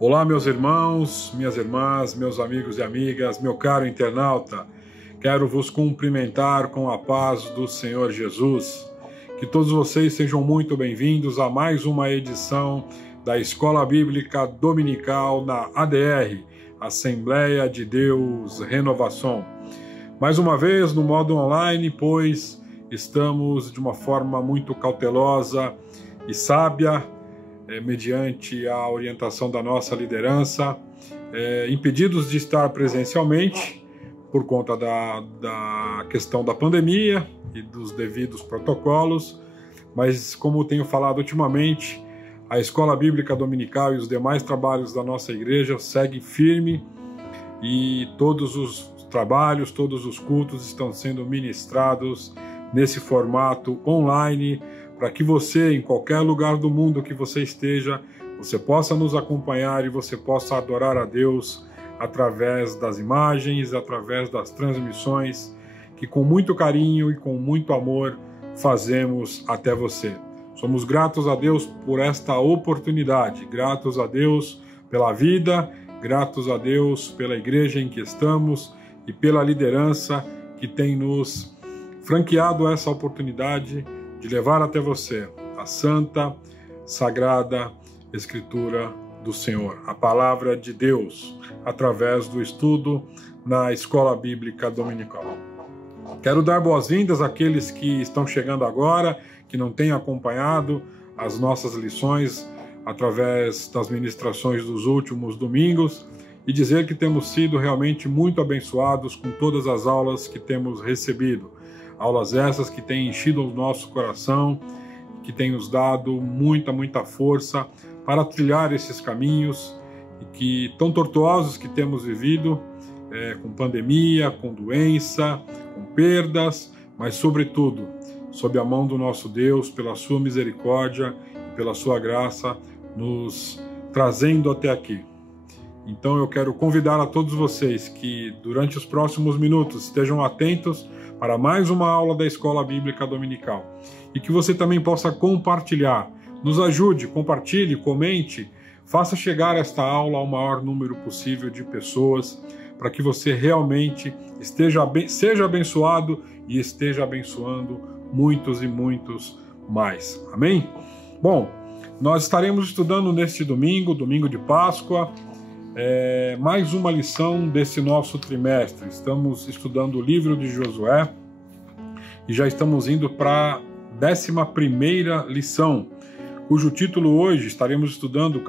Olá, meus irmãos, minhas irmãs, meus amigos e amigas, meu caro internauta. Quero vos cumprimentar com a paz do Senhor Jesus. Que todos vocês sejam muito bem-vindos a mais uma edição da Escola Bíblica Dominical na ADR, Assembleia de Deus Renovação. Mais uma vez no modo online, pois estamos de uma forma muito cautelosa e sábia, mediante a orientação da nossa liderança, impedidos de estar presencialmente por conta da questão da pandemia e dos devidos protocolos, mas como tenho falado ultimamente, a Escola Bíblica Dominical e os demais trabalhos da nossa igreja seguem firme e todos os trabalhos, todos os cultos estão sendo ministrados nesse formato online, para que você, em qualquer lugar do mundo que você esteja, você possa nos acompanhar e você possa adorar a Deus através das imagens, através das transmissões, que com muito carinho e com muito amor fazemos até você. Somos gratos a Deus por esta oportunidade, gratos a Deus pela vida, gratos a Deus pela igreja em que estamos e pela liderança que tem nos franqueado essa oportunidade de levar até você a santa, sagrada Escritura do Senhor, a palavra de Deus, através do estudo na Escola Bíblica Dominical. Quero dar boas-vindas àqueles que estão chegando agora, que não têm acompanhado as nossas lições através das ministrações dos últimos domingos e dizer que temos sido realmente muito abençoados com todas as aulas que temos recebido. Aulas essas que têm enchido o nosso coração, que têm nos dado muita força para trilhar esses caminhos e que tão tortuosos que temos vivido, com pandemia, com doença, com perdas, mas sobretudo, sob a mão do nosso Deus, pela sua misericórdia e pela sua graça, nos trazendo até aqui. Então eu quero convidar a todos vocês que durante os próximos minutos estejam atentos para mais uma aula da Escola Bíblica Dominical e que você também possa compartilhar. Nos ajude, compartilhe, comente, faça chegar esta aula ao maior número possível de pessoas para que você realmente seja abençoado e esteja abençoando muitos e muitos mais. Amém? Bom, nós estaremos estudando neste domingo de Páscoa, mais uma lição desse nosso trimestre. Estamos estudando o livro de Josué e já estamos indo para a 11ª lição, cujo título hoje estaremos estudando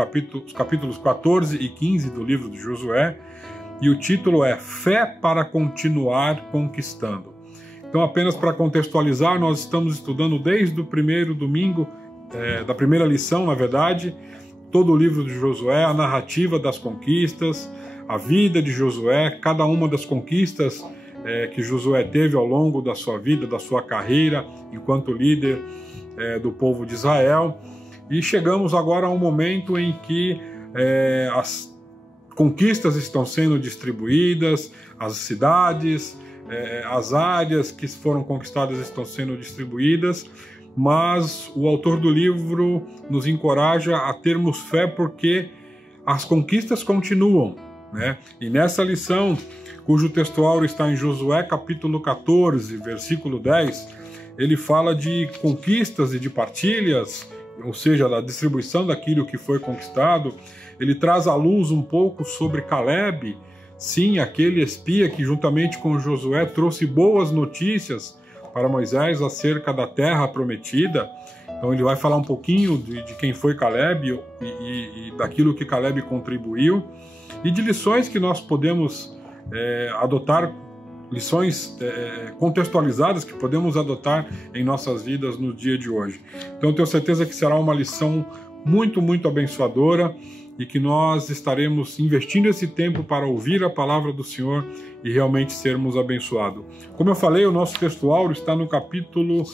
os capítulos 14 e 15 do livro de Josué, e o título é Fé para continuar conquistando. Então, apenas para contextualizar, nós estamos estudando desde o primeiro domingo, da primeira lição, na verdade, todo o livro de Josué, a narrativa das conquistas, a vida de Josué, cada uma das conquistas que Josué teve ao longo da sua vida, da sua carreira, enquanto líder do povo de Israel. E chegamos agora a um momento em que as conquistas estão sendo distribuídas, as cidades, as áreas que foram conquistadas estão sendo distribuídas, mas o autor do livro nos encoraja a termos fé porque as conquistas continuam, né? E nessa lição, cujo textual está em Josué capítulo 14, versículo 10, ele fala de conquistas e de partilhas, ou seja, da distribuição daquilo que foi conquistado. Ele traz à luz um pouco sobre Caleb, sim, aquele espia que juntamente com Josué trouxe boas notícias para Moisés acerca da terra prometida. Então ele vai falar um pouquinho de quem foi Caleb e daquilo que Caleb contribuiu e de lições que nós podemos adotar, lições contextualizadas que podemos adotar em nossas vidas no dia de hoje. Então eu tenho certeza que será uma lição muito abençoadora e que nós estaremos investindo esse tempo para ouvir a palavra do Senhor e realmente sermos abençoados. Como eu falei, o nosso textual está no capítulo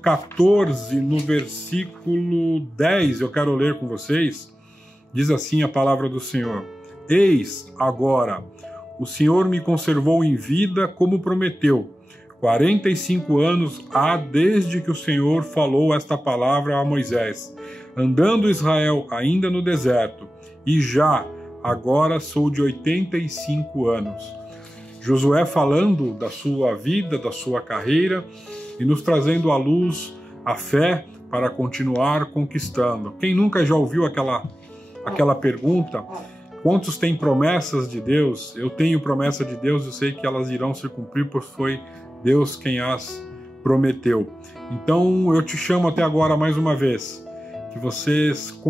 14, no versículo 10, eu quero ler com vocês. Diz assim a palavra do Senhor: Eis agora, o Senhor me conservou em vida como prometeu. 45 anos há desde que o Senhor falou esta palavra a Moisés, andando Israel ainda no deserto, e já agora sou de 85 anos. Josué falando da sua vida, da sua carreira, e nos trazendo à luz a fé para continuar conquistando. Quem nunca já ouviu aquela pergunta? Quantos têm promessas de Deus? Eu tenho promessa de Deus, eu sei que elas irão se cumprir, pois foi Deus quem as prometeu. Então eu te chamo até agora mais uma vez, que vocês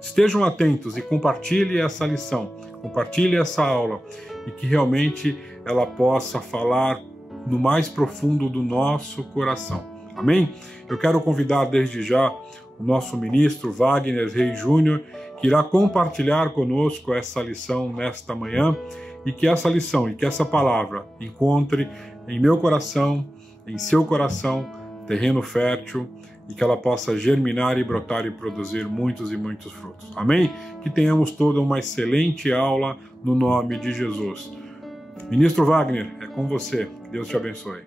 estejam atentos e compartilhem essa lição, compartilhem essa aula, e que realmente ela possa falar no mais profundo do nosso coração. Amém? Eu quero convidar desde já o nosso ministro Wagner Reis Júnior, que irá compartilhar conosco essa lição nesta manhã, e que essa lição e que essa palavra encontre em meu coração, em seu coração, terreno fértil, e que ela possa germinar e brotar e produzir muitos e muitos frutos. Amém? Que tenhamos toda uma excelente aula no nome de Jesus. Ministro Wagner, é com você. Que Deus te abençoe.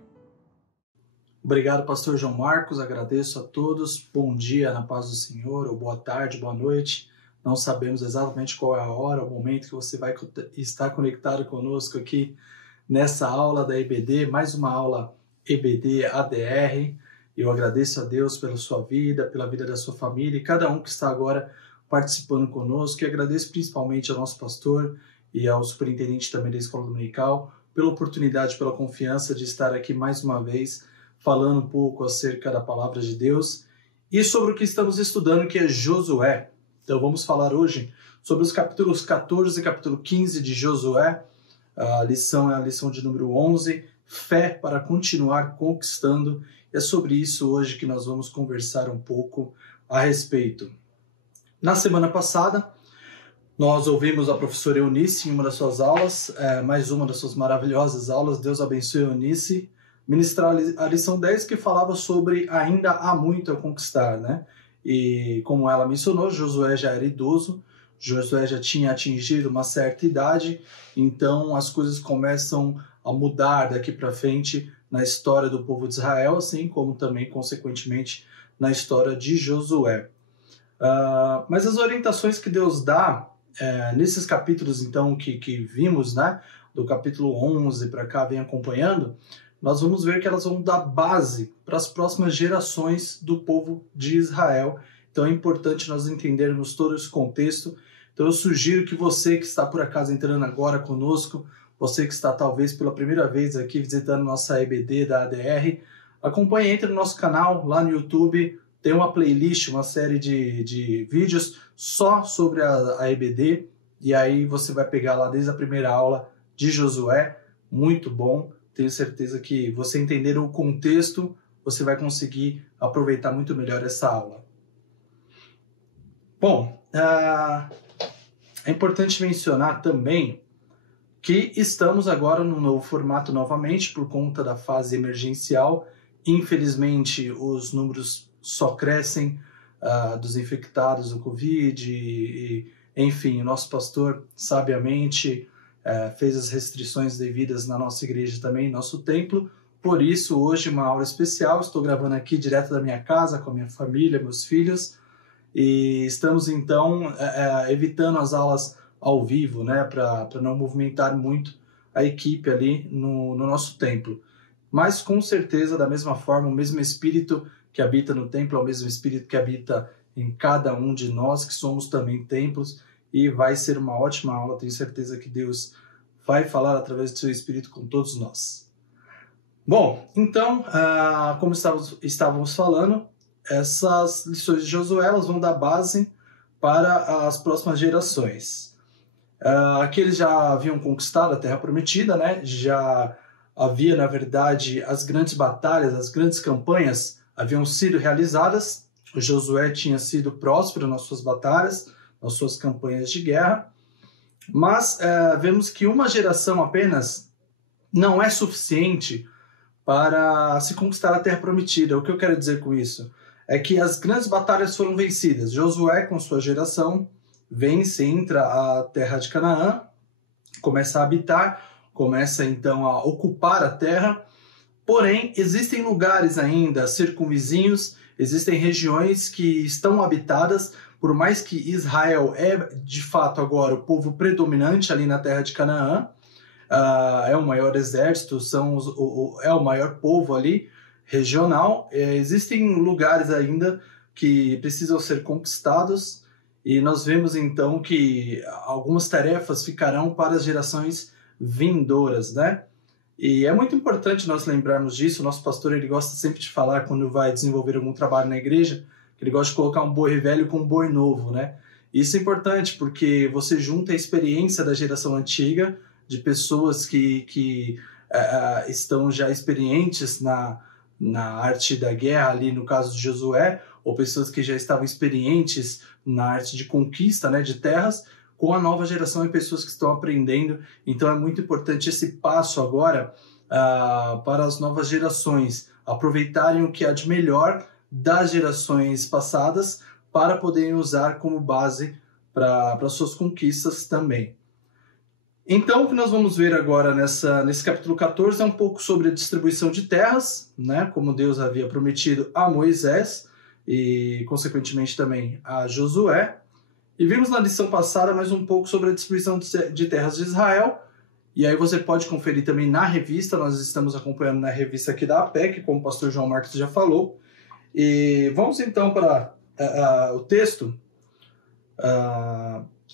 Obrigado, pastor João Marcos. Agradeço a todos. Bom dia na paz do Senhor, ou boa tarde, boa noite. Não sabemos exatamente qual é a hora, o momento que você vai estar conectado conosco aqui nessa aula da EBD, mais uma aula EBD ADR. Eu agradeço a Deus pela sua vida, pela vida da sua família e cada um que está agora participando conosco. E agradeço principalmente ao nosso pastor e ao superintendente também da Escola Dominical pela oportunidade, pela confiança de estar aqui mais uma vez falando um pouco acerca da palavra de Deus e sobre o que estamos estudando, que é Josué. Então vamos falar hoje sobre os capítulos 14 e capítulo 15 de Josué. A lição é a lição de número 11, Fé para continuar conquistando. É sobre isso hoje que nós vamos conversar um pouco a respeito. Na semana passada, nós ouvimos a professora Eunice em uma das suas aulas, mais uma das suas maravilhosas aulas, Deus abençoe a Eunice, ministrar a lição 10, que falava sobre ainda há muito a conquistar, né? E como ela mencionou, Josué já era idoso, Josué já tinha atingido uma certa idade, então as coisas começam a mudar daqui para frente na história do povo de Israel, assim como também, consequentemente, na história de Josué. Mas as orientações que Deus dá nesses capítulos, então, que vimos, né, do capítulo 11 para cá, vem acompanhando, nós vamos ver que elas vão dar base para as próximas gerações do povo de Israel. Então é importante nós entendermos todo esse contexto. Então eu sugiro que você que está por acaso entrando agora conosco, você que está talvez pela primeira vez aqui visitando nossa EBD da ADR, acompanhe, entre no nosso canal lá no YouTube, tem uma playlist, uma série de vídeos só sobre a EBD, e aí você vai pegar lá desde a primeira aula de Josué, muito bom. Tenho certeza que você entender o contexto, você vai conseguir aproveitar muito melhor essa aula. Bom, é importante mencionar também que estamos agora num novo formato novamente por conta da fase emergencial. Infelizmente, os números só crescem dos infectados do Covid, enfim, o nosso pastor, sabiamente, fez as restrições devidas na nossa igreja também, nosso templo. Por isso, hoje, uma aula especial. Estou gravando aqui direto da minha casa, com a minha família, meus filhos. E estamos, então, evitando as aulas ao vivo, né, para não movimentar muito a equipe ali no nosso templo. Mas, com certeza, da mesma forma, o mesmo Espírito que habita no templo é o mesmo Espírito que habita em cada um de nós, que somos também templos. E vai ser uma ótima aula, tenho certeza que Deus vai falar através do seu Espírito com todos nós. Bom, então, como estávamos falando, essas lições de Josué elas vão dar base para as próximas gerações. Aqueles já haviam conquistado a Terra Prometida, né? Já havia, na verdade, as grandes batalhas, as grandes campanhas haviam sido realizadas. O Josué tinha sido próspero nas suas batalhas, nas suas campanhas de guerra, mas vemos que uma geração apenas não é suficiente para se conquistar a Terra Prometida. O que eu quero dizer com isso? É que as grandes batalhas foram vencidas. Josué, com sua geração, vence, entra a Terra de Canaã, começa a habitar, começa então a ocupar a terra. Porém, existem lugares ainda circunvizinhos, existem regiões que estão habitadas, por mais que Israel é de fato agora o povo predominante ali na terra de Canaã, é o maior exército, é o maior povo ali regional, existem lugares ainda que precisam ser conquistados, e nós vemos então que algumas tarefas ficarão para as gerações vindouras, né? E é muito importante nós lembrarmos disso. O nosso pastor, ele gosta sempre de falar, quando vai desenvolver algum trabalho na igreja, que ele gosta de colocar um boi velho com um boi novo, né? Isso é importante porque você junta a experiência da geração antiga, de pessoas que estão já experientes na arte da guerra, ali no caso de Josué, ou pessoas que já estavam experientes na arte de conquista, né, de terras, com a nova geração e pessoas que estão aprendendo. Então é muito importante esse passo agora para as novas gerações aproveitarem o que há de melhor das gerações passadas para poderem usar como base para suas conquistas também. Então, o que nós vamos ver agora nesse capítulo 14 é um pouco sobre a distribuição de terras, né, como Deus havia prometido a Moisés e, consequentemente, também a Josué. E vimos na lição passada mais um pouco sobre a distribuição de terras de Israel. E aí você pode conferir também na revista, nós estamos acompanhando na revista aqui da APEC, como o pastor João Marcos já falou. E vamos então para o texto.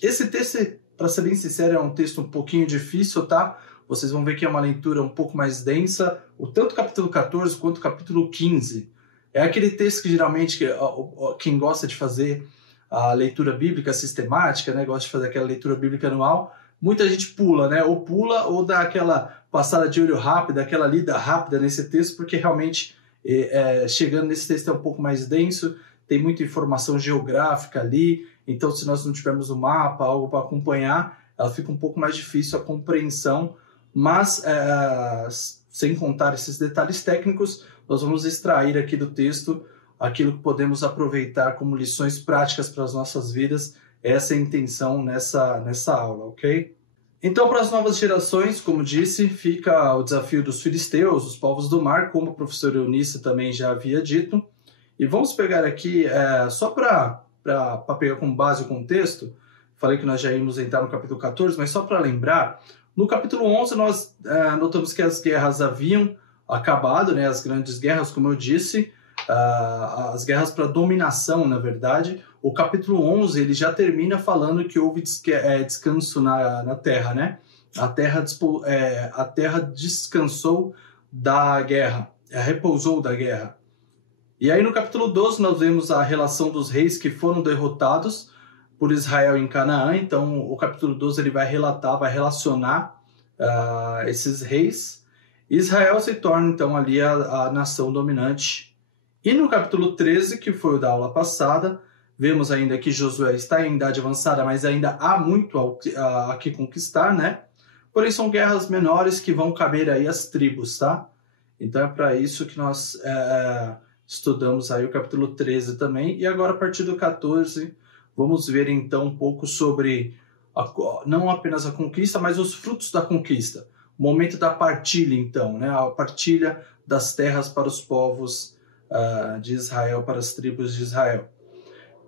Esse texto, para ser bem sincero, é um texto um pouquinho difícil, tá? Vocês vão ver que é uma leitura um pouco mais densa, tanto o capítulo 14 quanto o capítulo 15. É aquele texto que geralmente quem gosta de fazer a leitura bíblica sistemática, né, gosta de fazer aquela leitura bíblica anual, muita gente pula, né? Ou pula ou dá aquela passada de olho rápida, aquela lida rápida nesse texto, porque realmente chegando nesse texto é um pouco mais denso, tem muita informação geográfica ali, então se nós não tivermos um mapa, algo para acompanhar, ela fica um pouco mais difícil a compreensão, mas sem contar esses detalhes técnicos, nós vamos extrair aqui do texto aquilo que podemos aproveitar como lições práticas para as nossas vidas. Essa é a intenção nessa aula, ok? Então, para as novas gerações, como disse, fica o desafio dos filisteus, os povos do mar, como o professor Eunice também já havia dito. E vamos pegar aqui, só para pegar como base o contexto, falei que nós já íamos entrar no capítulo 14, mas só para lembrar, no capítulo 11 nós notamos que as guerras haviam acabado, né, as grandes guerras, como eu disse, as guerras para dominação, na verdade. O capítulo 11 ele já termina falando que houve descanso na terra, né? A terra descansou da guerra, repousou da guerra. E aí no capítulo 12 nós vemos a relação dos reis que foram derrotados por Israel em Canaã. Então o capítulo 12 ele vai relacionar esses reis. Israel se torna então ali a nação dominante. E no capítulo 13, que foi o da aula passada, vemos ainda que Josué está em idade avançada, mas ainda há muito a que conquistar, né? Porém, são guerras menores que vão caber aí às tribos, tá? Então é para isso que nós estudamos aí o capítulo 13 também. E agora, a partir do 14, vamos ver então um pouco sobre não apenas a conquista, mas os frutos da conquista. O momento da partilha, então, né? A partilha das terras para os povos de Israel, para as tribos de Israel.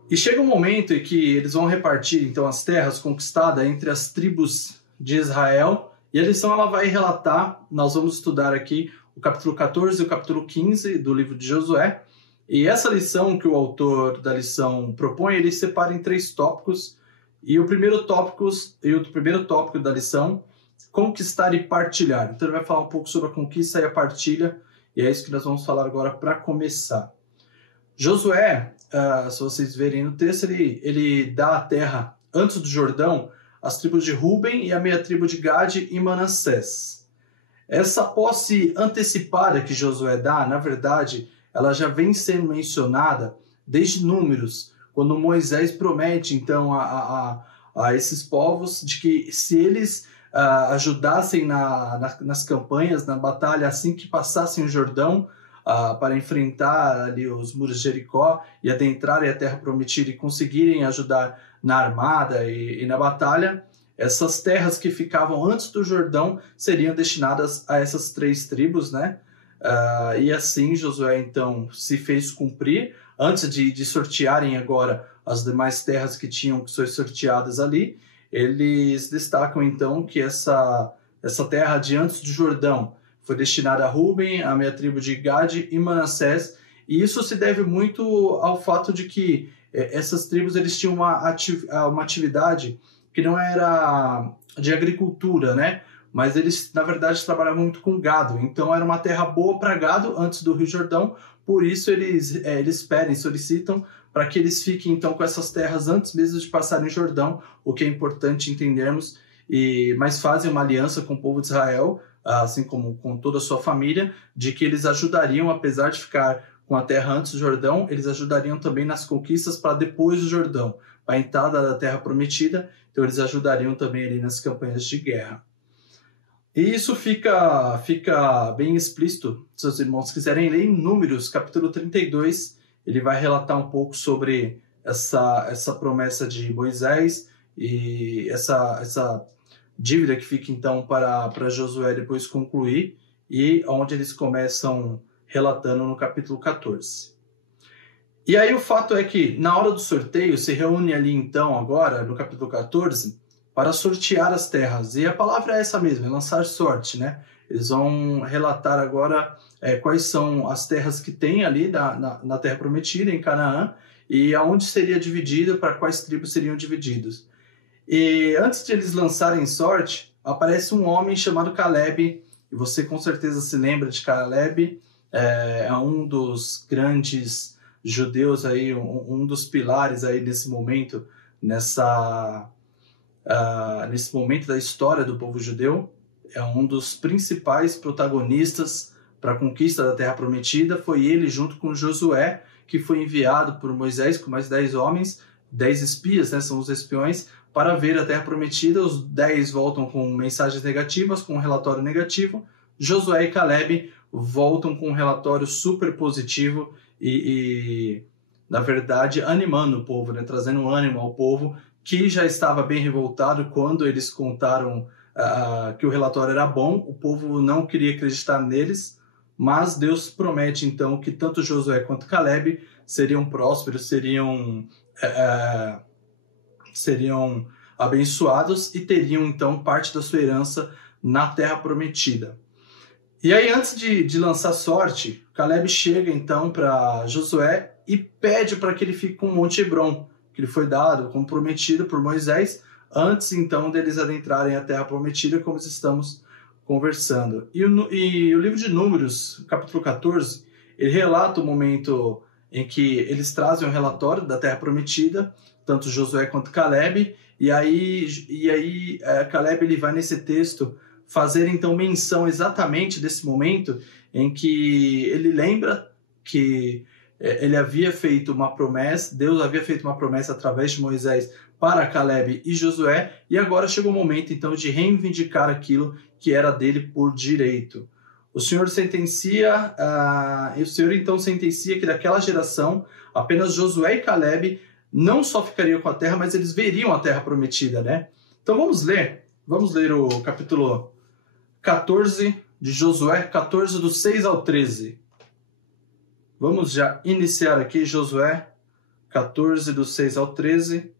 E chega um momento em que eles vão repartir então as terras conquistadas entre as tribos de Israel, e a lição ela vai relatar, nós vamos estudar aqui o capítulo 14 e o capítulo 15 do livro de Josué, e essa lição que o autor da lição propõe, ele separa em 3 tópicos, e o primeiro tópico da lição, conquistar e partilhar. Então ele vai falar um pouco sobre a conquista e a partilha, e é isso que nós vamos falar agora para começar. Josué, se vocês verem no texto, ele dá a terra antes do Jordão às tribos de Ruben e a meia tribo de Gade e Manassés. Essa posse antecipada que Josué dá, na verdade, ela já vem sendo mencionada desde Números, quando Moisés promete então a esses povos de que se eles ajudassem nas campanhas, na batalha, assim que passassem o Jordão, para enfrentar ali os muros de Jericó e adentrarem a terra prometida e conseguirem ajudar na armada e na batalha, essas terras que ficavam antes do Jordão seriam destinadas a essas 3 tribos, né? E assim Josué então se fez cumprir, antes de sortearem agora as demais terras que tinham que ser sorteadas ali. Eles destacam então que essa terra diante do Jordão foi destinada a Ruben, a meia tribo de Gade e Manassés, e isso se deve muito ao fato de que essas tribos eles tinham uma atividade que não era de agricultura, né? Mas eles, na verdade, trabalhavam muito com gado. Então, era uma terra boa para gado antes do Rio Jordão. Por isso, eles pedem, solicitam para que eles fiquem, então, com essas terras antes mesmo de passarem o Jordão, o que é importante entendermos. Mas fazem uma aliança com o povo de Israel, assim como com toda a sua família, de que eles ajudariam, apesar de ficar com a terra antes do Jordão, eles ajudariam também nas conquistas para depois do Jordão, para a entrada da terra prometida. Então, eles ajudariam também ali nas campanhas de guerra. E isso fica bem explícito, se os irmãos quiserem ler em Números, capítulo 32, ele vai relatar um pouco sobre essa promessa de Moisés e essa dívida que fica então para Josué depois concluir, e onde eles começam relatando no capítulo 14. E aí o fato é que na hora do sorteio se reúne ali então agora no capítulo 14 para sortear as terras. E a palavra é essa mesmo, é lançar sorte, né? Eles vão relatar agora quais são as terras que tem ali na Terra Prometida, em Canaã, e aonde seria dividida, para quais tribos seriam divididos. E antes de eles lançarem sorte, aparece um homem chamado Caleb, e você com certeza se lembra de Caleb, é um dos grandes judeus aí, um dos pilares aí nesse momento, nesse momento da história do povo judeu. É um dos principais protagonistas para a conquista da Terra Prometida. Foi ele, junto com Josué, que foi enviado por Moisés com mais 10 homens, 10 espias, né, são os espiões, para ver a Terra Prometida. Os 10 voltam com mensagens negativas, com um relatório negativo. Josué e Caleb voltam com um relatório super positivo e na verdade, animando o povo, né, trazendo ânimo ao povo, que já estava bem revoltado quando eles contaram que o relatório era bom. O povo não queria acreditar neles, mas Deus promete então que tanto Josué quanto Caleb seriam prósperos, seriam abençoados e teriam então parte da sua herança na Terra Prometida. E aí, antes de lançar sorte, Caleb chega então para Josué e pede para que ele fique com o Monte Hebron, que lhe foi dado como prometido por Moisés, antes então deles adentrarem a Terra Prometida, como estamos conversando. E o livro de Números, capítulo 14, ele relata o momento em que eles trazem um relatório da Terra Prometida, tanto Josué quanto Caleb, e aí Caleb ele vai nesse texto fazer então menção exatamente desse momento em que ele lembra que ele havia feito uma promessa, Deus havia feito uma promessa através de Moisés para Caleb e Josué, e agora chegou o momento então de reivindicar aquilo que era dele por direito. O Senhor então sentencia que daquela geração apenas Josué e Caleb não só ficariam com a terra, mas eles veriam a terra prometida, né? Então vamos ler o capítulo 14 de Josué, 14 do 6 ao 13. Vamos já iniciar aqui Josué 14 do 6 ao 13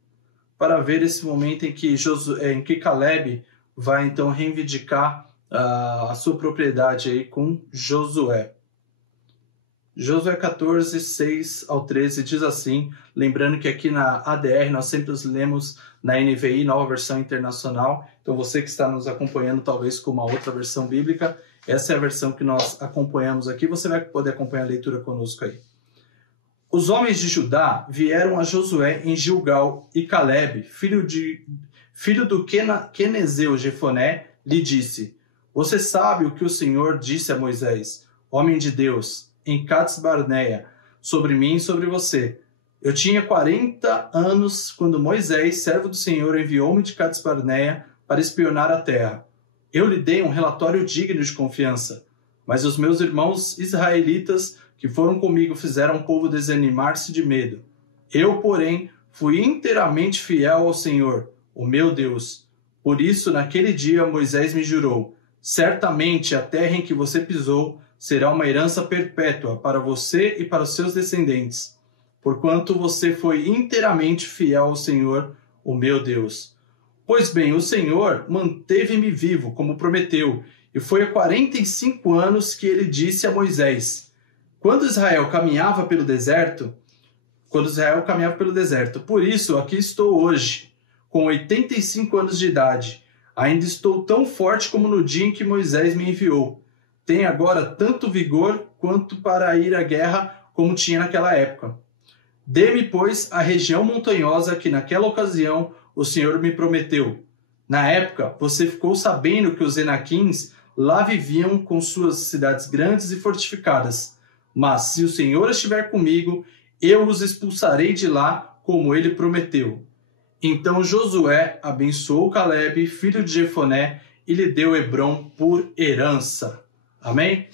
para ver esse momento em que Caleb vai então reivindicar a sua propriedade aí com Josué. Josué 14, 6 ao 13 diz assim, lembrando que aqui na ADR nós sempre lemos na NVI, Nova Versão Internacional, então você que está nos acompanhando talvez com uma outra versão bíblica, essa é a versão que nós acompanhamos aqui, você vai poder acompanhar a leitura conosco aí. Os homens de Judá vieram a Josué em Gilgal, e Caleb, filho do Quenezeu Jefoné, lhe disse, você sabe o que o Senhor disse a Moisés, homem de Deus, em Cades Barneia, sobre mim e sobre você. Eu tinha 40 anos quando Moisés, servo do Senhor, enviou-me de Cades Barneia para espionar a terra. Eu lhe dei um relatório digno de confiança, mas os meus irmãos israelitas que foram comigo fizeram o povo desanimar-se de medo. Eu, porém, fui inteiramente fiel ao Senhor, o meu Deus. Por isso, naquele dia, Moisés me jurou, certamente a terra em que você pisou será uma herança perpétua para você e para os seus descendentes, porquanto você foi inteiramente fiel ao Senhor, o meu Deus. Pois bem, o Senhor manteve-me vivo, como prometeu, e foi há 45 anos que ele disse a Moisés, quando Israel caminhava pelo deserto, por isso aqui estou hoje, com 85 anos de idade, ainda estou tão forte como no dia em que Moisés me enviou. Tenho agora tanto vigor quanto para ir à guerra como tinha naquela época. Dê-me, pois, a região montanhosa que naquela ocasião o Senhor me prometeu. Na época, você ficou sabendo que os Enaquins lá viviam com suas cidades grandes e fortificadas. Mas se o Senhor estiver comigo, eu os expulsarei de lá, como ele prometeu. Então Josué abençoou Calebe, filho de Jefoné, e lhe deu Hebrom por herança. Amém?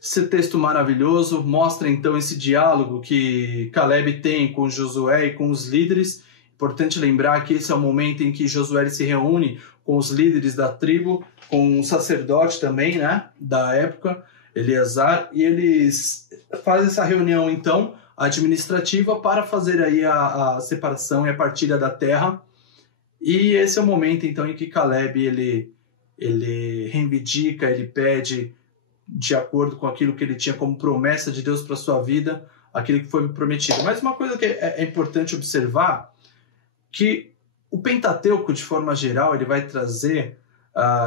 Esse texto maravilhoso mostra então esse diálogo que Calebe tem com Josué e com os líderes. Importante lembrar que esse é o momento em que Josué se reúne com os líderes da tribo, com o sacerdote também, né, da época, Eleazar, e eles fazem essa reunião então administrativa para fazer aí a separação e a partilha da terra. E esse é o momento então em que Calebe ele reivindica, ele pede, de acordo com aquilo que ele tinha como promessa de Deus para sua vida, aquilo que foi prometido. Mas uma coisa que é importante observar, que o Pentateuco, de forma geral, ele vai trazer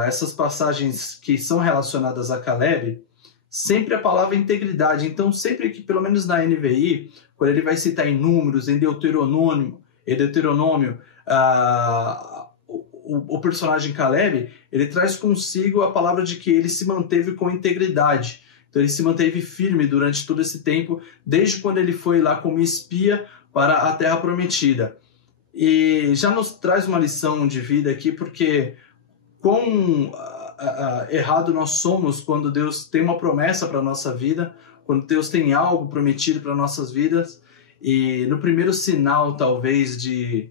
essas passagens que são relacionadas a Calebe, sempre a palavra integridade. Então, sempre que, pelo menos na NVI, quando ele vai citar em Números, em Deuteronômio, o personagem Calebe, ele traz consigo a palavra de que ele se manteve com integridade. Então, ele se manteve firme durante todo esse tempo, desde quando ele foi lá como espia para a Terra Prometida. E já nos traz uma lição de vida aqui, porque quão errado nós somos quando Deus tem uma promessa para a nossa vida, quando Deus tem algo prometido para nossas vidas, e no primeiro sinal, talvez, de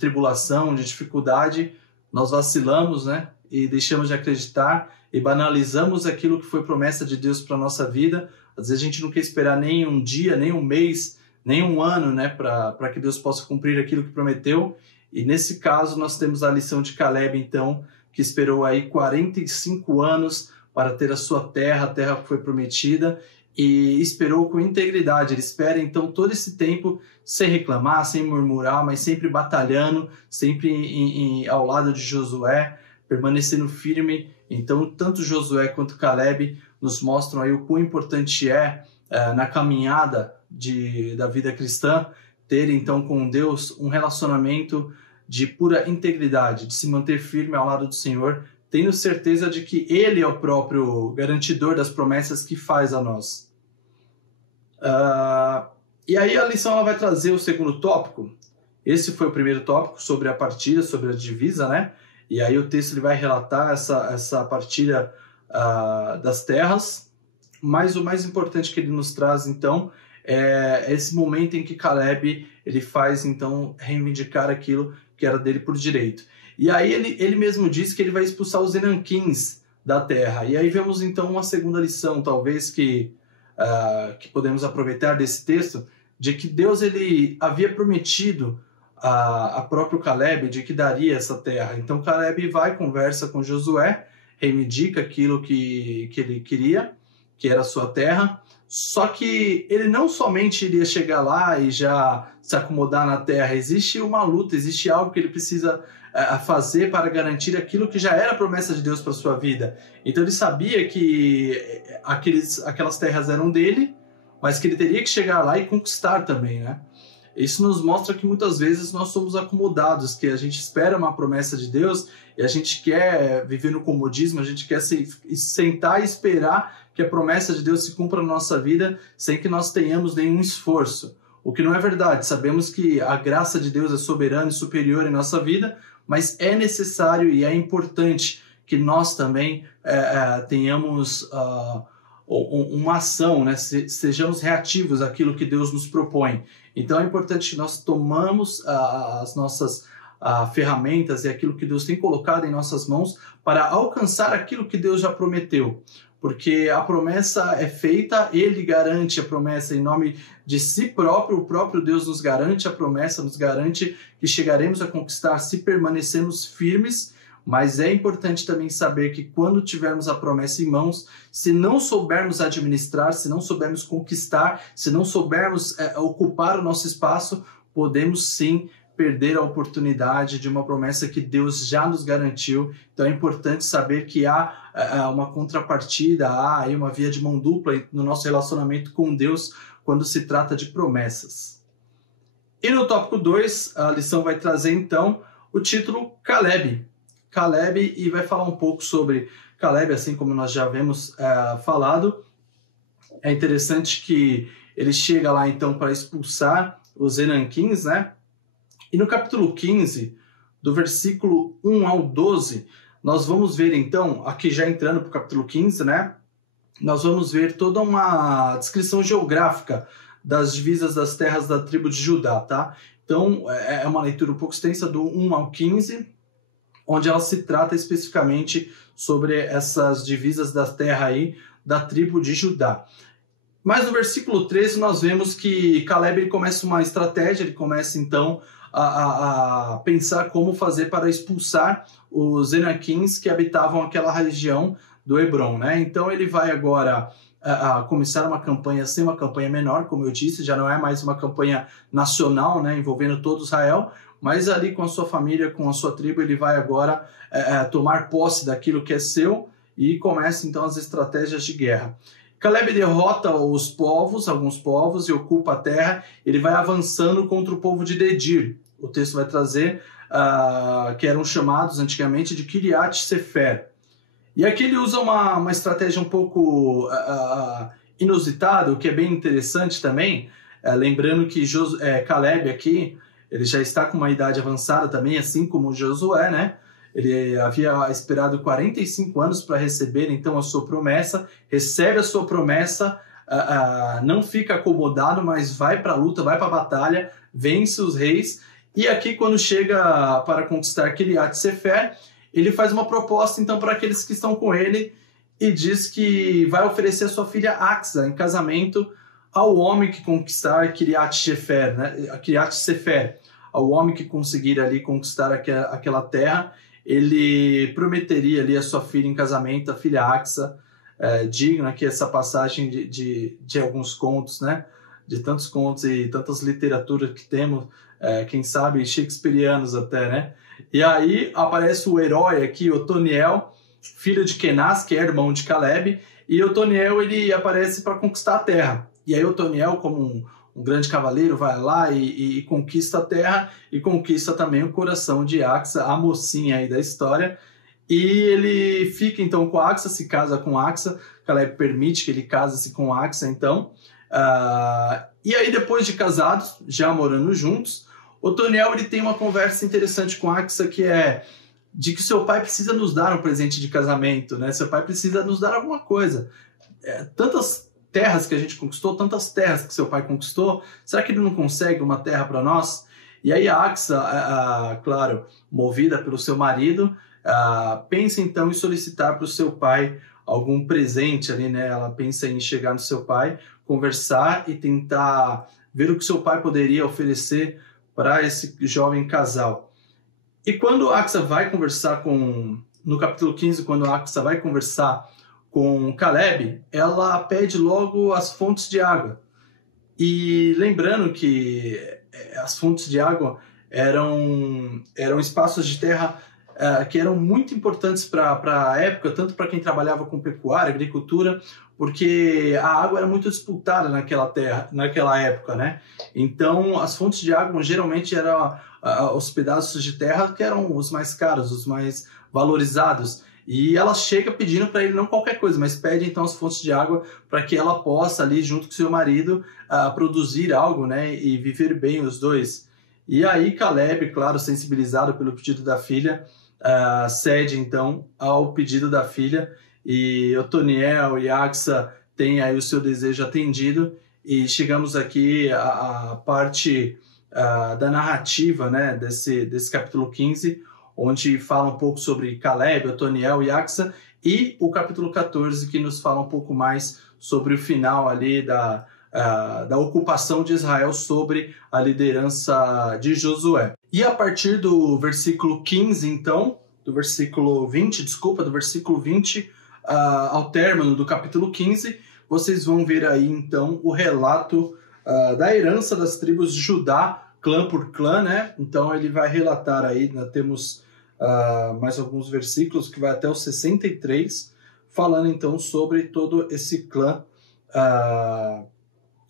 tribulação, de dificuldade, nós vacilamos, né? E deixamos de acreditar e banalizamos aquilo que foi promessa de Deus para a nossa vida. Às vezes a gente não quer esperar nem um dia, nem um mês, nem um ano, né, para que Deus possa cumprir aquilo que prometeu. E nesse caso nós temos a lição de Calebe, então, que esperou aí 45 anos para ter a sua terra, a terra que foi prometida, e esperou com integridade. Ele espera então todo esse tempo sem reclamar, sem murmurar, mas sempre batalhando, sempre ao lado de Josué, permanecendo firme. Então tanto Josué quanto Calebe nos mostram aí o quão importante na caminhada da vida cristã ter então com Deus um relacionamento de pura integridade, de se manter firme ao lado do Senhor, tendo certeza de que Ele é o próprio garantidor das promessas que faz a nós. E aí a lição ela vai trazer o segundo tópico. Esse foi o primeiro tópico, sobre a partilha, sobre a divisa, né? E aí o texto ele vai relatar essa partilha das terras, mas o mais importante que ele nos traz, então, é esse momento em que Calebe ele faz, então, reivindicar aquilo que era dele por direito. E aí ele mesmo diz que ele vai expulsar os Enaquins da terra. E aí vemos, então, uma segunda lição, talvez, que podemos aproveitar desse texto, de que Deus ele havia prometido a próprio Calebe de que daria essa terra. Então Calebe vai, conversa com Josué, reivindica aquilo que ele queria, que era a sua terra, só que ele não somente iria chegar lá e já se acomodar na terra, existe uma luta, existe algo que ele precisa fazer para garantir aquilo que já era a promessa de Deus para sua vida. Então ele sabia que aquelas terras eram dele, mas que ele teria que chegar lá e conquistar também, né? Isso nos mostra que muitas vezes nós somos acomodados, que a gente espera uma promessa de Deus e a gente quer viver no comodismo, a gente quer sentar e esperar que a promessa de Deus se cumpra na nossa vida sem que nós tenhamos nenhum esforço. O que não é verdade. Sabemos que a graça de Deus é soberana e superior em nossa vida, mas é necessário e é importante que nós também tenhamos uma ação, né? Sejamos reativos àquilo que Deus nos propõe. Então é importante que nós tomamos as nossas ferramentas e aquilo que Deus tem colocado em nossas mãos para alcançar aquilo que Deus já prometeu. porque a promessa é feita, ele garante a promessa em nome de si próprio, o próprio Deus nos garante a promessa, nos garante que chegaremos a conquistar se permanecermos firmes, mas é importante também saber que quando tivermos a promessa em mãos, se não soubermos administrar, se não soubermos conquistar, se não soubermos ocupar o nosso espaço, podemos sim perder a oportunidade de uma promessa que Deus já nos garantiu. Então é importante saber que há uma contrapartida, há aí uma via de mão dupla no nosso relacionamento com Deus quando se trata de promessas. E no tópico 2, a lição vai trazer então o título Caleb. Caleb, e vai falar um pouco sobre Caleb, assim como nós já havemos falado. É interessante que ele chega lá então para expulsar os Enaquins, né? E no capítulo 15, do versículo 1 ao 12, nós vamos ver então, aqui já entrando para o capítulo 15, né? Nós vamos ver toda uma descrição geográfica das divisas das terras da tribo de Judá, tá? Então, é uma leitura um pouco extensa do 1 ao 15, onde ela se trata especificamente sobre essas divisas da terra aí da tribo de Judá. Mas no versículo 13 nós vemos que Caleb ele começa uma estratégia, ele começa então a pensar como fazer para expulsar os Enaquins que habitavam aquela região do Hebron, né? Então ele vai agora começar uma campanha, sem uma campanha menor, como eu disse, já não é mais uma campanha nacional, né, envolvendo todo Israel, mas ali com a sua família, com a sua tribo, ele vai agora tomar posse daquilo que é seu e começa então as estratégias de guerra. Caleb derrota os povos, alguns povos, e ocupa a terra. Ele vai avançando contra o povo de Dedir. O texto vai trazer que eram chamados antigamente de Kiriat Sefer. E aqui ele usa uma estratégia um pouco inusitada, o que é bem interessante também, lembrando que Caleb aqui, ele já está com uma idade avançada também, assim como Josué, né? Ele havia esperado 45 anos para receber então a sua promessa, recebe a sua promessa, não fica acomodado, mas vai para a luta, vai para a batalha, vence os reis. E aqui quando chega para conquistar Kiriat Sefer, ele faz uma proposta então para aqueles que estão com ele e diz que vai oferecer a sua filha Axa em casamento ao homem que conquistar Kiriat Sefer, né? Kiriat Sefer, ao homem que conseguir ali conquistar aquela terra. Ele prometeria ali a sua filha em casamento, a filha Axa, digna aqui essa passagem de alguns contos, né? De tantos contos e tantas literaturas que temos, quem sabe shakespearianos até, né? E aí aparece o herói aqui, Otoniel, filho de Kenaz, que é irmão de Caleb, e Otoniel ele aparece para conquistar a terra. E aí Otoniel, como um grande cavaleiro, vai lá e conquista a terra e conquista também o coração de Axa, a mocinha aí da história. E ele fica então com Axa, se casa com Axa. Caleb permite que ele case-se com Axa, então. E aí depois de casados, já morando juntos, Otoniel ele tem uma conversa interessante com Axa, que é de que seu pai precisa nos dar um presente de casamento, né? Seu pai precisa nos dar alguma coisa. Tantas terras que a gente conquistou, tantas terras que seu pai conquistou, será que ele não consegue uma terra para nós? E aí a Axa, claro, movida pelo seu marido, pensa então em solicitar para o seu pai algum presente ali, né? Ela pensa em chegar no seu pai, conversar e tentar ver o que seu pai poderia oferecer para esse jovem casal. E quando Axa vai conversar no capítulo 15, quando Axa vai conversar com Caleb, ela pede logo as fontes de água. E lembrando que as fontes de água eram espaços de terra que eram muito importantes para a época, tanto para quem trabalhava com pecuária, agricultura, porque a água era muito disputada naquela época, né? Então, as fontes de água geralmente eram os pedaços de terra que eram os mais caros, os mais valorizados. E ela chega pedindo para ele não qualquer coisa, mas pede então as fontes de água para que ela possa ali junto com seu marido produzir algo, né, e viver bem os dois. E aí Caleb, claro, sensibilizado pelo pedido da filha, cede então ao pedido da filha, e Otoniel e Axa têm aí o seu desejo atendido, e chegamos aqui à parte da narrativa, né, desse capítulo 15, onde fala um pouco sobre Caleb, Otoniel e Axa, e o capítulo 14, que nos fala um pouco mais sobre o final ali da ocupação de Israel sobre a liderança de Josué. E a partir do versículo 15, então, do versículo 20, ao término do capítulo 15, vocês vão ver aí, então, o relato da herança das tribos de Judá, clã por clã, né? Então, ele vai relatar aí, nós temos mais alguns versículos, que vai até o 63, falando, então, sobre todo esse clã, a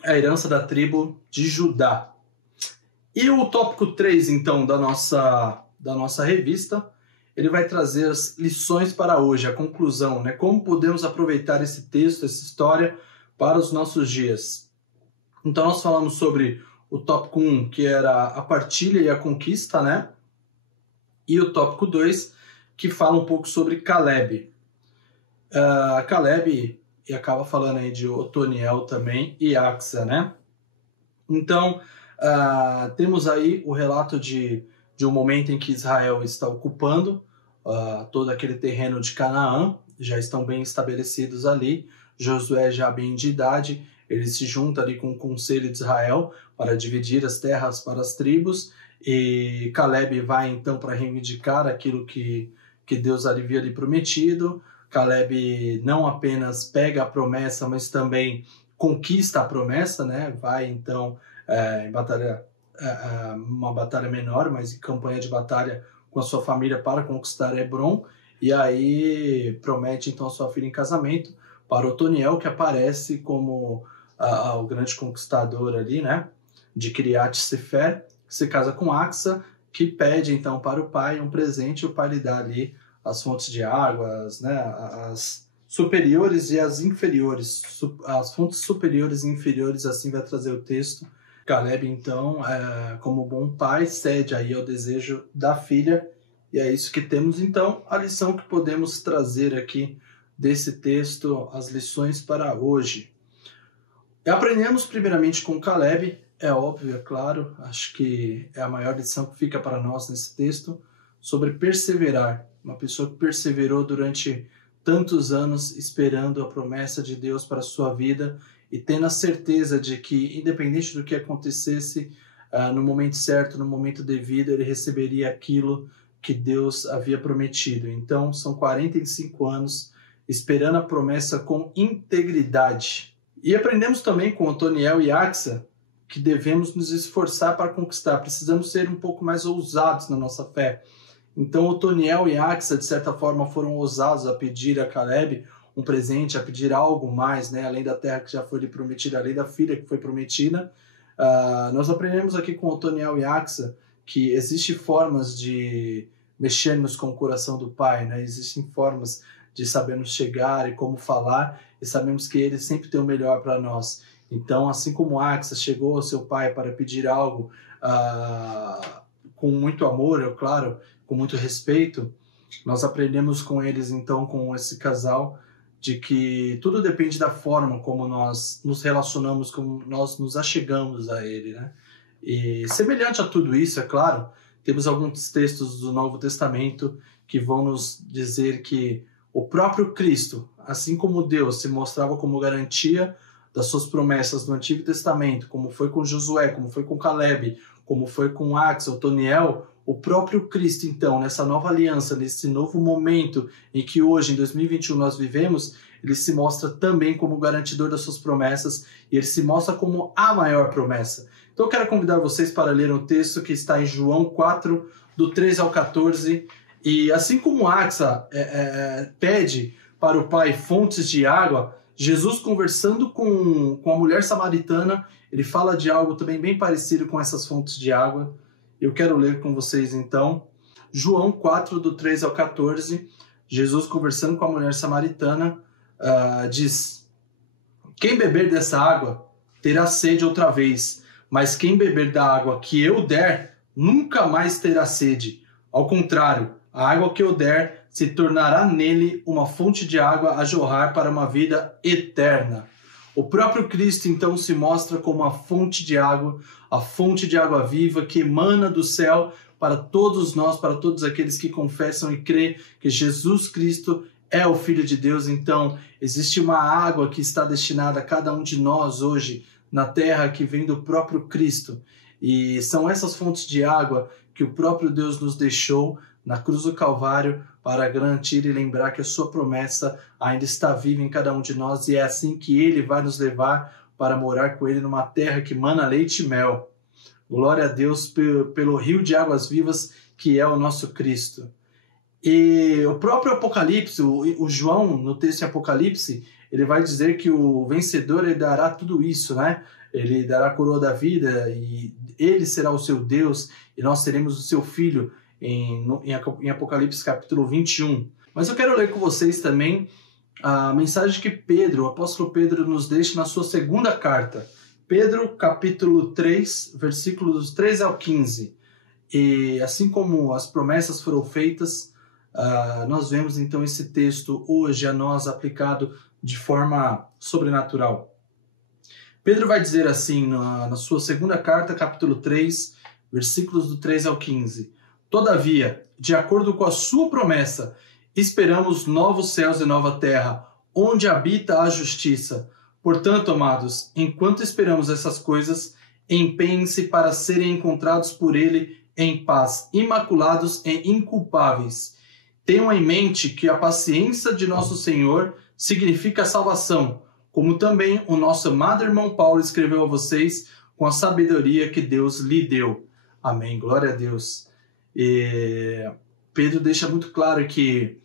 herança da tribo de Judá. E o tópico 3, então, da nossa revista, ele vai trazer as lições para hoje, a conclusão, né? Como podemos aproveitar esse texto, essa história, para os nossos dias. Então, nós falamos sobre o tópico 1, que era a partilha e a conquista, né? E o tópico 2, que fala um pouco sobre Caleb. Caleb, e acaba falando aí de Otoniel também, e Axa, né? Então, temos aí o relato de um momento em que Israel está ocupando todo aquele terreno de Canaã, já estão bem estabelecidos ali, Josué já bem de idade, ele se junta ali com o conselho de Israel para dividir as terras para as tribos, e Caleb vai então para reivindicar aquilo que Deus havia lhe prometido. Caleb não apenas pega a promessa, mas também conquista a promessa, né? Vai então em batalha, uma batalha menor, mas em campanha de batalha com a sua família para conquistar Hebron, e aí promete então a sua filha em casamento para Otoniel, que aparece como o grande conquistador ali, né, de Kiriat Sefer, que se casa com Axa, que pede então para o pai um presente, e o pai lhe dá ali as fontes de águas, né, as superiores e as inferiores, as fontes superiores e inferiores, assim vai trazer o texto. Caleb, então, como bom pai, cede aí ao desejo da filha, e é isso que temos, então, a lição que podemos trazer aqui desse texto, as lições para hoje. Aprendemos primeiramente com Caleb, é óbvio, é claro, acho que é a maior lição que fica para nós nesse texto, sobre perseverar, uma pessoa que perseverou durante tantos anos esperando a promessa de Deus para a sua vida, e tendo a certeza de que, independente do que acontecesse, no momento certo, no momento devido, ele receberia aquilo que Deus havia prometido. Então, são 45 anos esperando a promessa com integridade. E aprendemos também com Otoniel e Axa que devemos nos esforçar para conquistar, precisamos ser um pouco mais ousados na nossa fé. Então, Otoniel e Axa, de certa forma, foram ousados a pedir a Caleb um presente, a pedir algo mais, né? Além da terra que já foi lhe prometida, além da filha que foi prometida. Nós aprendemos aqui com Otoniel e Axa que existem formas de mexermos com o coração do Pai, né? Existem formas de sabermos chegar e como falar, e sabemos que Ele sempre tem o melhor para nós. Então, assim como Axa chegou ao seu pai para pedir algo com muito amor, é claro, com muito respeito, nós aprendemos com eles, então, com esse casal, de que tudo depende da forma como nós nos relacionamos, como nós nos achegamos a Ele, né? E semelhante a tudo isso, é claro, temos alguns textos do Novo Testamento que vão nos dizer que o próprio Cristo, assim como Deus se mostrava como garantia das suas promessas no Antigo Testamento, como foi com Josué, como foi com Caleb, como foi com Axa, Otoniel, o próprio Cristo, então, nessa nova aliança, nesse novo momento em que hoje, em 2021, nós vivemos, ele se mostra também como garantidor das suas promessas, e ele se mostra como a maior promessa. Então eu quero convidar vocês para ler um texto que está em João 4, do 13 ao 14, e assim como Axa pede para o Pai fontes de água, Jesus, conversando com a mulher samaritana, ele fala de algo também bem parecido com essas fontes de água. Eu quero ler com vocês, então, João 4, do 3 ao 14, Jesus conversando com a mulher samaritana, diz: quem beber dessa água terá sede outra vez, mas quem beber da água que eu der, nunca mais terá sede. Ao contrário, a água que eu der se tornará nele uma fonte de água a jorrar para uma vida eterna. O próprio Cristo, então, se mostra como a fonte de água viva que emana do céu para todos nós, para todos aqueles que confessam e crêem que Jesus Cristo é o Filho de Deus, então existe uma água que está destinada a cada um de nós hoje na terra, que vem do próprio Cristo. E são essas fontes de água que o próprio Deus nos deixou na cruz do Calvário para garantir e lembrar que a sua promessa ainda está viva em cada um de nós, e é assim que ele vai nos levar para morar com ele numa terra que mana leite e mel. Glória a Deus pelo rio de águas vivas que é o nosso Cristo. E o próprio Apocalipse, o João, no texto de Apocalipse, ele vai dizer que o vencedor ele dará tudo isso, né? Ele dará a coroa da vida e ele será o seu Deus e nós seremos o seu filho em Apocalipse capítulo 21. Mas eu quero ler com vocês também a mensagem que Pedro, o apóstolo Pedro, nos deixa na sua segunda carta. Pedro capítulo 3, versículos 3 ao 15. E assim como as promessas foram feitas, nós vemos então esse texto hoje a nós aplicado de forma sobrenatural. Pedro vai dizer assim na sua segunda carta, capítulo 3, versículos do 3 ao 15. Todavia, de acordo com a sua promessa, esperamos novos céus e nova terra, onde habita a justiça. Portanto, amados, enquanto esperamos essas coisas, empenhem-se para serem encontrados por ele em paz, imaculados e inculpáveis. Tenham em mente que a paciência de nosso Senhor significa salvação, como também o nosso amado irmão Paulo escreveu a vocês com a sabedoria que Deus lhe deu. Amém. Glória a Deus. Pedro deixa muito claro que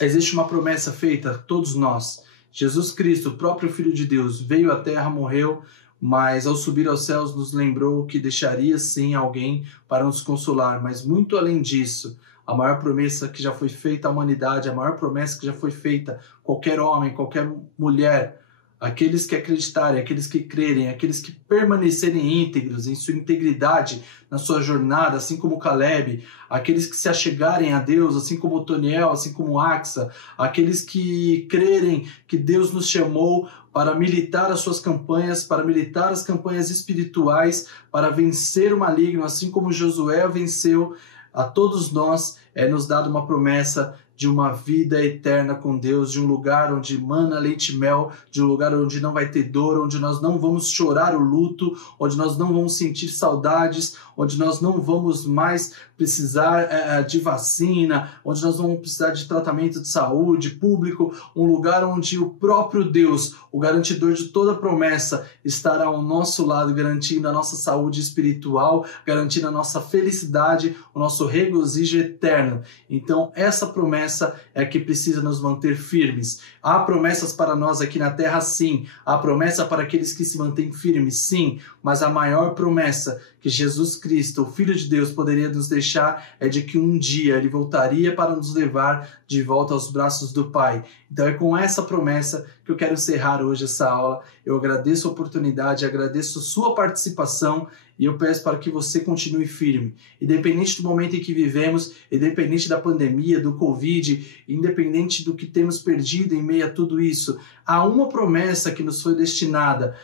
existe uma promessa feita a todos nós. Jesus Cristo, o próprio Filho de Deus, veio à terra, morreu, mas ao subir aos céus nos lembrou que deixaria sim alguém para nos consolar. Mas muito além disso, a maior promessa que já foi feita à humanidade, a maior promessa que já foi feita a qualquer homem, qualquer mulher, aqueles que acreditarem, aqueles que crerem, aqueles que permanecerem íntegros em sua integridade na sua jornada, assim como Caleb, aqueles que se achegarem a Deus, assim como Otoniel, assim como Axa, aqueles que crerem que Deus nos chamou para militar as suas campanhas, para militar as campanhas espirituais, para vencer o maligno, assim como Josué venceu. A todos nós é nos dada uma promessa de uma vida eterna com Deus, de um lugar onde mana leite e mel, de um lugar onde não vai ter dor, onde nós não vamos chorar o luto, onde nós não vamos sentir saudades, onde nós não vamos mais precisar de vacina, onde nós não vamos precisar de tratamento de saúde público, um lugar onde o próprio Deus, o garantidor de toda promessa, estará ao nosso lado, garantindo a nossa saúde espiritual, garantindo a nossa felicidade, o nosso regozijo eterno. Então, essa promessa é que precisa nos manter firmes. Há promessas para nós aqui na terra, sim. Há promessa para aqueles que se mantêm firmes, sim. Mas a maior promessa que Jesus Cristo, o Filho de Deus, poderia nos deixar é de que um dia Ele voltaria para nos levar de volta aos braços do Pai. Então é com essa promessa que eu quero encerrar hoje essa aula. Eu agradeço a oportunidade, agradeço a sua participação e eu peço para que você continue firme. Independente do momento em que vivemos, independente da pandemia, do Covid, independente do que temos perdido em meio a tudo isso, há uma promessa que nos foi destinada,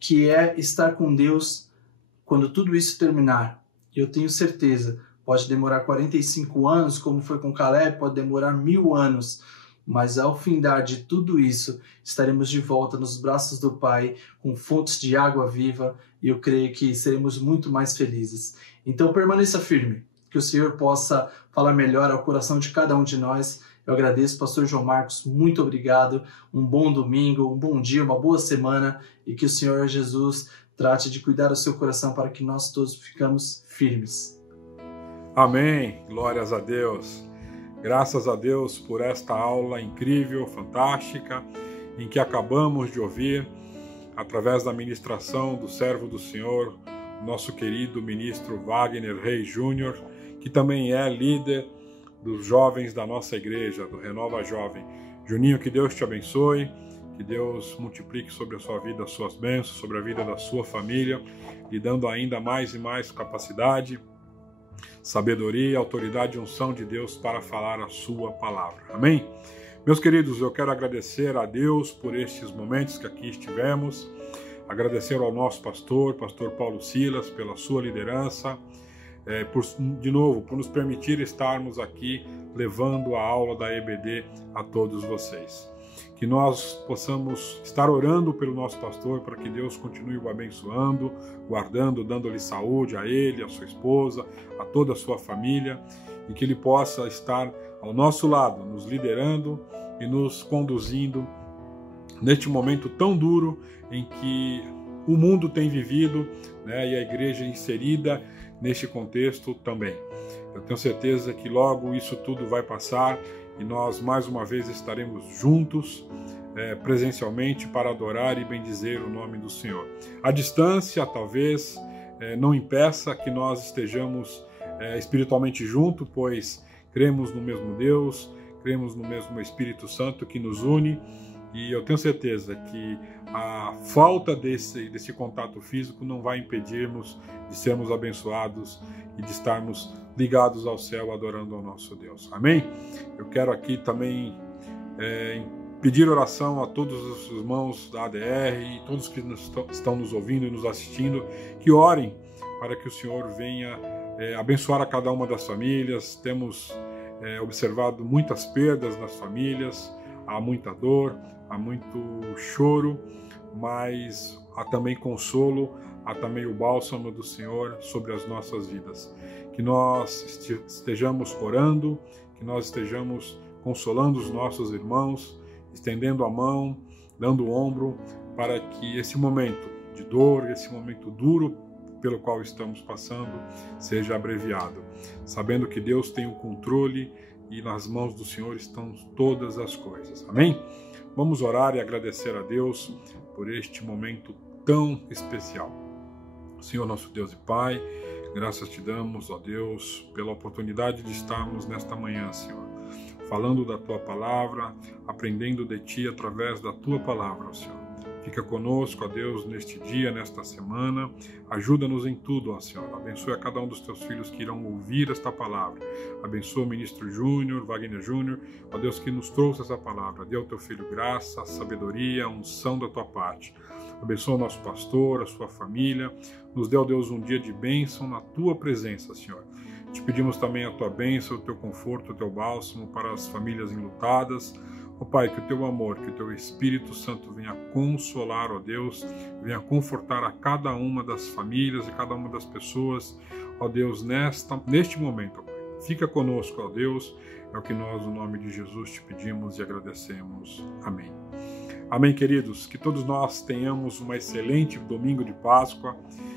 que é estar com Deus quando tudo isso terminar. E eu tenho certeza, pode demorar 45 anos, como foi com Caleb, pode demorar 1000 anos, mas ao findar de tudo isso, estaremos de volta nos braços do Pai, com fontes de água viva, e eu creio que seremos muito mais felizes. Então permaneça firme, que o Senhor possa falar melhor ao coração de cada um de nós. Eu agradeço, pastor João Marcos, muito obrigado, um bom domingo, um bom dia, uma boa semana, e que o Senhor Jesus trate de cuidar do seu coração para que nós todos ficamos firmes. Amém, glórias a Deus. Graças a Deus por esta aula incrível, fantástica, em que acabamos de ouvir, através da ministração do servo do Senhor, nosso querido ministro Wagner Reis Júnior, que também é líder dos jovens da nossa igreja, do Renova Jovem. Juninho, que Deus te abençoe, que Deus multiplique sobre a sua vida as suas bênçãos, sobre a vida da sua família, lhe dando ainda mais e mais capacidade, sabedoria, autoridade e unção de Deus para falar a sua palavra. Amém? Meus queridos, eu quero agradecer a Deus por estes momentos que aqui estivemos, agradecer ao nosso pastor Paulo Silas, pela sua liderança, de novo, por nos permitir estarmos aqui levando a aula da EBD a todos vocês. Que nós possamos estar orando pelo nosso pastor para que Deus continue o abençoando, guardando, dando-lhe saúde a ele, a sua esposa, a toda a sua família, e que ele possa estar ao nosso lado, nos liderando e nos conduzindo neste momento tão duro em que o mundo tem vivido, né, e a igreja inserida neste contexto também. Eu tenho certeza que logo isso tudo vai passar e nós mais uma vez estaremos juntos presencialmente para adorar e bendizer o nome do Senhor. A distância talvez não impeça que nós estejamos espiritualmente juntos, pois cremos no mesmo Deus, cremos no mesmo Espírito Santo que nos une, e eu tenho certeza que a falta desse contato físico não vai impedirmos de sermos abençoados e de estarmos ligados ao céu, adorando ao nosso Deus. Amém? Eu quero aqui também pedir oração a todos os irmãos da ADR e todos que estão nos ouvindo e nos assistindo, que orem para que o Senhor venha abençoar a cada uma das famílias. Temos observado muitas perdas nas famílias, há muita dor, há muito choro, mas há também consolo, há também o bálsamo do Senhor sobre as nossas vidas. Que nós estejamos orando, que nós estejamos consolando os nossos irmãos, estendendo a mão, dando o ombro, para que esse momento de dor, esse momento duro pelo qual estamos passando, seja abreviado, sabendo que Deus tem o controle e nas mãos do Senhor estão todas as coisas. Amém? Vamos orar e agradecer a Deus por este momento tão especial. Senhor, nosso Deus e Pai, graças te damos, ó Deus, pela oportunidade de estarmos nesta manhã, Senhor, falando da Tua Palavra, aprendendo de Ti através da Tua Palavra, Senhor. Fica conosco, ó Deus, neste dia, nesta semana. Ajuda-nos em tudo, ó Senhor. Abençoe a cada um dos Teus filhos que irão ouvir esta palavra. Abençoa o ministro Júnior, Wagner Júnior, ó Deus, que nos trouxe essa palavra. Dê ao Teu filho graça, sabedoria, unção da Tua parte. Abençoa o nosso pastor, a sua família. Nos dê, ó Deus, um dia de bênção na Tua presença, Senhor. Te pedimos também a Tua bênção, o Teu conforto, o Teu bálsamo para as famílias enlutadas. Ó Pai, que o Teu amor, que o Teu Espírito Santo venha consolar, ó Deus, venha confortar a cada uma das famílias e cada uma das pessoas, ó Deus, neste momento, ó Pai. Fica conosco, ó Deus, é o que nós, no nome de Jesus, te pedimos e agradecemos. Amém. Amém, queridos, que todos nós tenhamos um excelente domingo de Páscoa,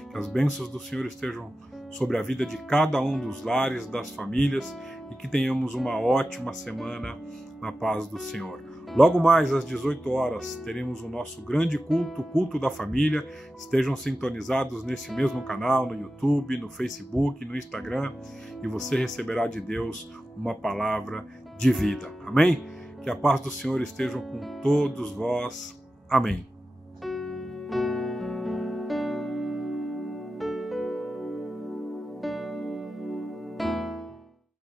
que as bênçãos do Senhor estejam sobre a vida de cada um dos lares, das famílias, e que tenhamos uma ótima semana na paz do Senhor. Logo mais às 18 horas teremos o nosso grande culto, o culto da família. Estejam sintonizados nesse mesmo canal, no YouTube, no Facebook, no Instagram, e você receberá de Deus uma palavra de vida. Amém? Que a paz do Senhor esteja com todos vós. Amém.